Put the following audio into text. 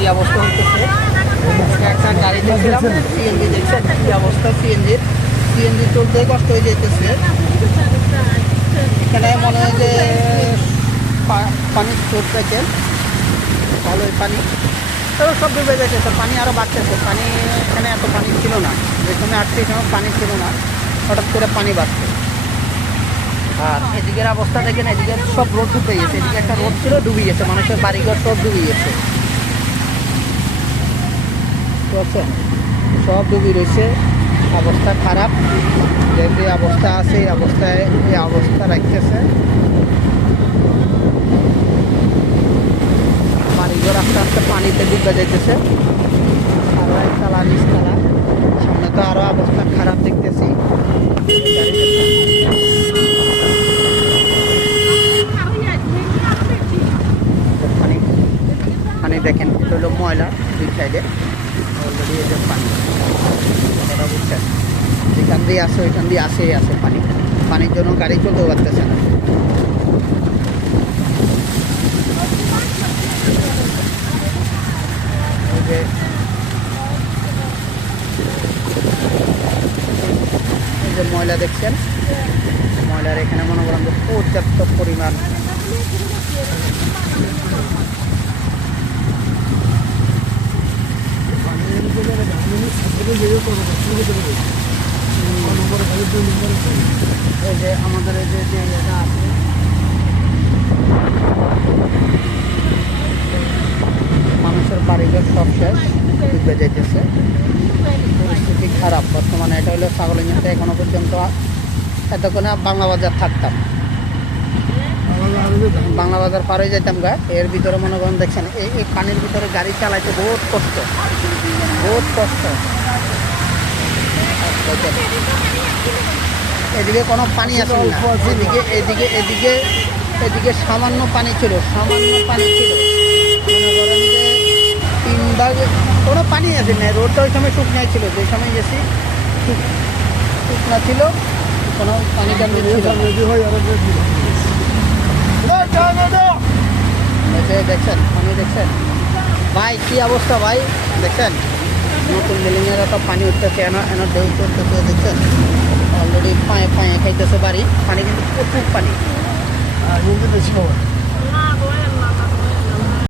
কি অবস্থা হইতেছে। একটা গাড়ি দেখছিলাম সিএনজি, দেখছেন কি অবস্থা সিএনজি চলতে কষ্ট হয়ে যেতেছে। এখানে মনে হয় যে পানির স্রোত পেয়েছেন, ভালোই পানি, তবে সব ডুবে যাইতেছে, পানি আরও বাড়তেছে। পানি এখানে এত পানি ছিল না, যে সময় আসছে এই সময় পানি ছিল না, হঠাৎ করে পানি বাড়ছে। আর এদিকের অবস্থা দেখেন, এদিকে সব রোড ডুবে গেছে, এদিকে একটা রোড ছিল ডুবে গেছে, মানুষের বাড়িঘর সব ডুবে গেছে, বুঝছেন, সব ডুবে রয়েছে। অবস্থা খারাপ, যে অবস্থা আছে এই অবস্থায় এই অবস্থা রাখতেছে। বাড়িঘর আস্তে আস্তে পানিতে ডুবে যাইতেছে, আরো একতলা নিচতলা, সামনে তো আরো অবস্থা খারাপ দেখতেছি। পানি পানি দেখেন, এটা হলো ময়লা দুই সাইডে, অলরেডি এই যে পানি, কথা বুঝছেন, যেখান দিয়ে আসে ওইখান দিয়ে আসেই আসে পানি, পানির জন্য গাড়ি চলতেও পারতেছে না। এই যে ময়লা দেখছেন, ময়লার এখানে মনে করেন যে পর্যাপ্ত পরিমাণ। এই যে আমাদের এই যে এটা আছে, মানুষের বাড়িঘর সব শেষ, ডুবে যাইতেছে, পরিস্থিতি খারাপ বর্তমানে। এটা হলো ছাগলনাইতে, এখনো পর্যন্ত এতক্ষণে বাংলা বাজার থাকতাম, বাংলা বাজার পার হয়ে যেতাম গা। এর ভিতরে মনে করেন দেখছেন, এই পানির ভিতরে গাড়ি চালাইতে বহুত কষ্ট, বহুত কষ্ট। এদিকে কোনো পানি আসে না, এদিকে এদিকে এদিকে এদিকে সামান্য পানি ছিল, সামান্য পানি ছিল, মনে করেন যে 3 ভাগ কোনো পানি আসে না। রোডটা ওই সময় শুকনাই ছিল, যে সময় গেছি শুকনা ছিল, কোনো পানি টানি দেখছেন, পানি দেখছেন ভাই, কি অবস্থা ভাই, দেখছেন নতুন বিল্ডিংয়ের একটা পানি উঠতেছে, এনে ঢেউ চলতেছে, দেখছেন অলরেডি পায়ে পায়ে খাইতেছে বাড়ি, পানি কিন্তু প্রচুর পানি।